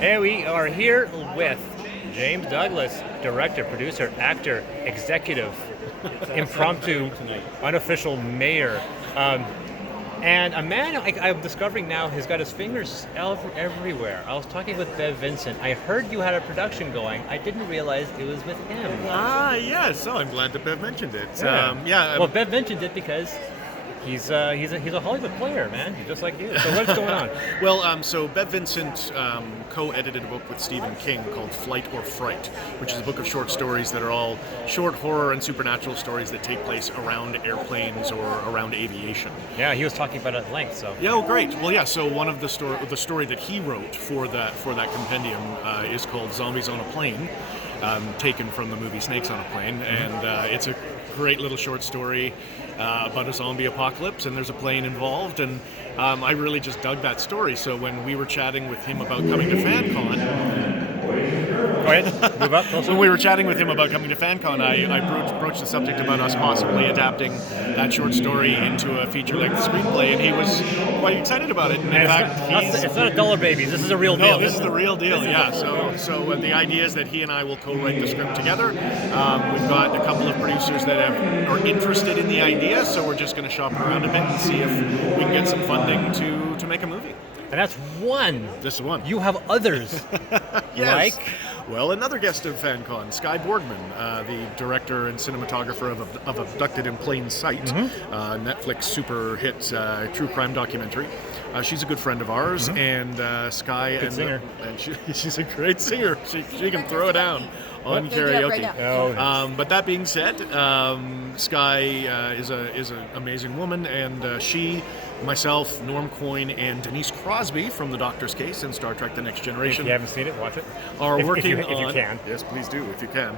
Hey, we are here with James Douglas, director, producer, actor, executive, impromptu, unofficial mayor. And a man I'm discovering now has got his fingers everywhere. I was talking with Bev Vincent. I heard you had a production going. I didn't realize it was with him. Yes. So I'm glad that Bev mentioned it. Yeah. Well, Bev mentioned it because he's a Hollywood player, man. He's just like you. So what's going on? Well, so Bev Vincent co-edited a book with Stephen King called Flight or Fright, which is a book of short stories that are all short horror and supernatural stories that take place around airplanes or around aviation. Yeah, he was talking about it at length. So yeah, oh, great. Well, yeah. So one of the story that he wrote for that compendium is called Zombies on a Plane, taken from the movie Snakes on a Plane, and it's a great little short story about a zombie apocalypse, and there's a plane involved, and I really just dug that story. So when we were chatting with him about coming to FanCon, go ahead, move up. When we were chatting with him about coming to FanCon, I broached the subject about us possibly adapting that short story into a feature-length screenplay, and he was quite excited about it. And in fact, it's not a dollar babies. This is a real deal. No, this is the real deal. Yeah. So the idea is that he and I will co-write the script together. We've got a couple of producers that are interested in the idea, so we're just going to shop around a bit and see if we can get some funding to make a movie. And that's one. This is one. You have others. Yes. Like? Well, another guest of FanCon, Skye Borgman, the director and cinematographer of Abducted in Plain Sight, Netflix super hit true crime documentary. She's a good friend of ours, and Skye singer. And she's a great singer. She can throw it down on karaoke. Right nice. But that being said, Skye is an amazing woman, and she, myself, Norm Coyne, and Denise Crosby from The Doctor's Case and Star Trek: The Next Generation. If you haven't seen it, watch it. Are working if you can. Yes, please do if you can.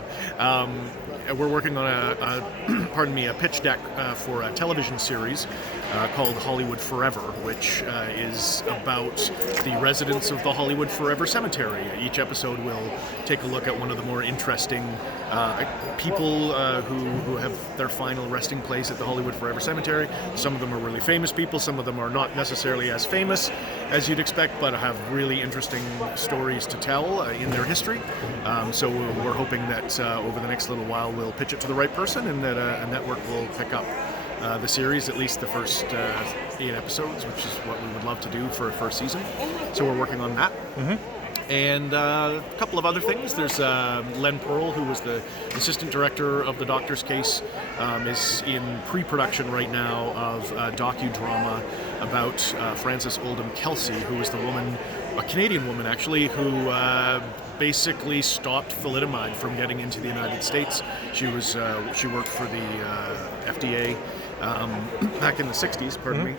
We're working on a pitch deck for a television series called Hollywood Forever, which is about the residents of the Hollywood Forever Cemetery. Each episode will take a look at one of the more interesting people who have their final resting place at the Hollywood Forever Cemetery. Some of them are really famous people, some of them are not necessarily as famous as you'd expect, but have really interesting stories to tell in their history. So we're hoping that over the next little while we'll pitch it to the right person, and that a network will pick up the series, at least the first 8 episodes, which is what we would love to do for a first season. So we're working on that. And a couple of other things. There's Len Pearl, who was the assistant director of The Doctor's Case, is in pre-production right now of a docudrama about Frances Oldham Kelsey, who was the woman, a Canadian woman actually, who basically stopped thalidomide from getting into the United States. She worked for the FDA back in the 60s, pardon me.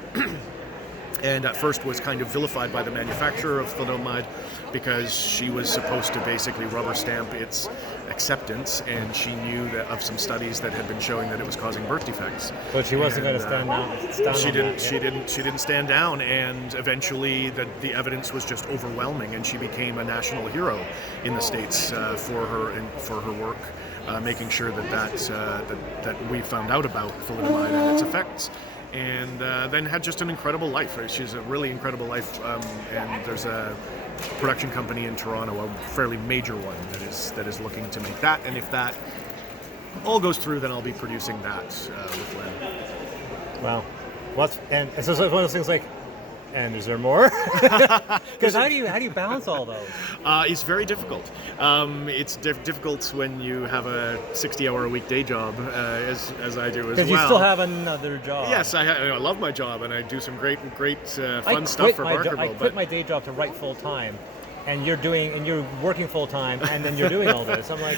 And at first was kind of vilified by the manufacturer of thalidomide because she was supposed to basically rubber stamp its acceptance, and she knew that of some studies that had been showing that it was causing birth defects. But she wasn't going to stand down. She didn't stand down, and eventually the evidence was just overwhelming, and she became a national hero in the States for her work, making sure that we found out about thalidomide and its effects. And then had just an incredible life. She's a really incredible life, and there's a production company in Toronto, a fairly major one, that is looking to make that. And if that all goes through, then I'll be producing that with Len. Wow. And so it's one of those things like, and is there more? Because how do you balance all those? It's very difficult. It's difficult when you have a 60-hour-a-week day job, as I do as well. Because you still have another job. Yes, I love my job, and I do some great fun stuff for Barkerville. I quit my day job to write full time, and you're working full time, and then you're doing all this. I'm like,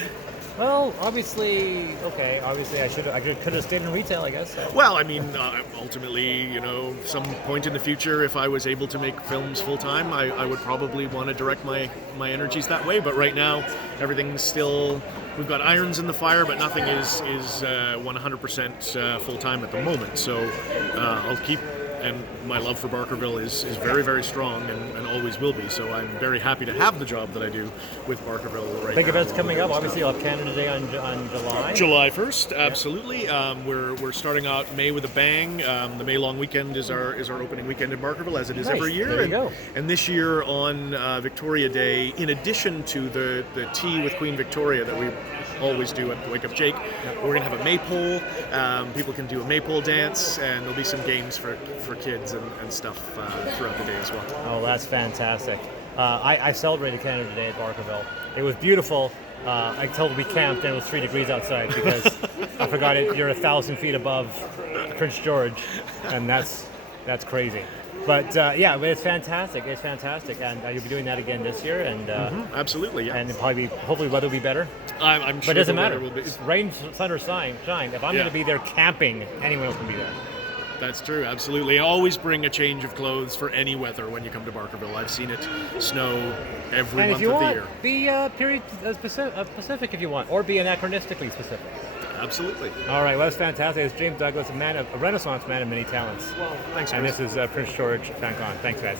well, obviously I could have stayed in retail, I guess. So. Well, I mean, ultimately, some point in the future, if I was able to make films full time, I would probably want to direct my energies that way. But right now, everything's still, we've got irons in the fire, but nothing is 100% full time at the moment. So I'll keep and my love for Barkerville is very, very strong and always will be. So I'm very happy to have the job that I do with Barkerville right Big now. events coming up. Obviously, you'll have Canada Day on July. July 1st, absolutely. We're starting out May with a bang. The May long weekend is our opening weekend in Barkerville, as it is Nice. every year. There you go. And this year on Victoria Day, in addition to the tea with Queen Victoria that we always do at Wake Up Jake, we're going to have a maypole. People can do a maypole dance, and there'll be some games for kids and stuff throughout the day as well. Oh, that's fantastic. I celebrated Canada Day at Barkerville. It was beautiful. I told we camped and it was 3 degrees outside because I forgot you're 1,000 feet above Prince George, and that's crazy. But yeah, but it's fantastic. It's fantastic, and you'll be doing that again this year, and Absolutely, yeah. and it'll probably hopefully weather will be better. I'm sure But it doesn't the matter. weather will be. It's rain, sun, or shine. If I'm going to be there camping, anyone else can be there. That's true, absolutely. Always bring a change of clothes for any weather when you come to Barkerville. I've seen it snow every And month if you of the want, year. be period specific if you want, or be anachronistically specific. Absolutely. All right, well, that's fantastic. It's James Douglas, a Renaissance man of many talents. Well, thanks, And Chris. this is Prince George FanCon. Thanks, guys.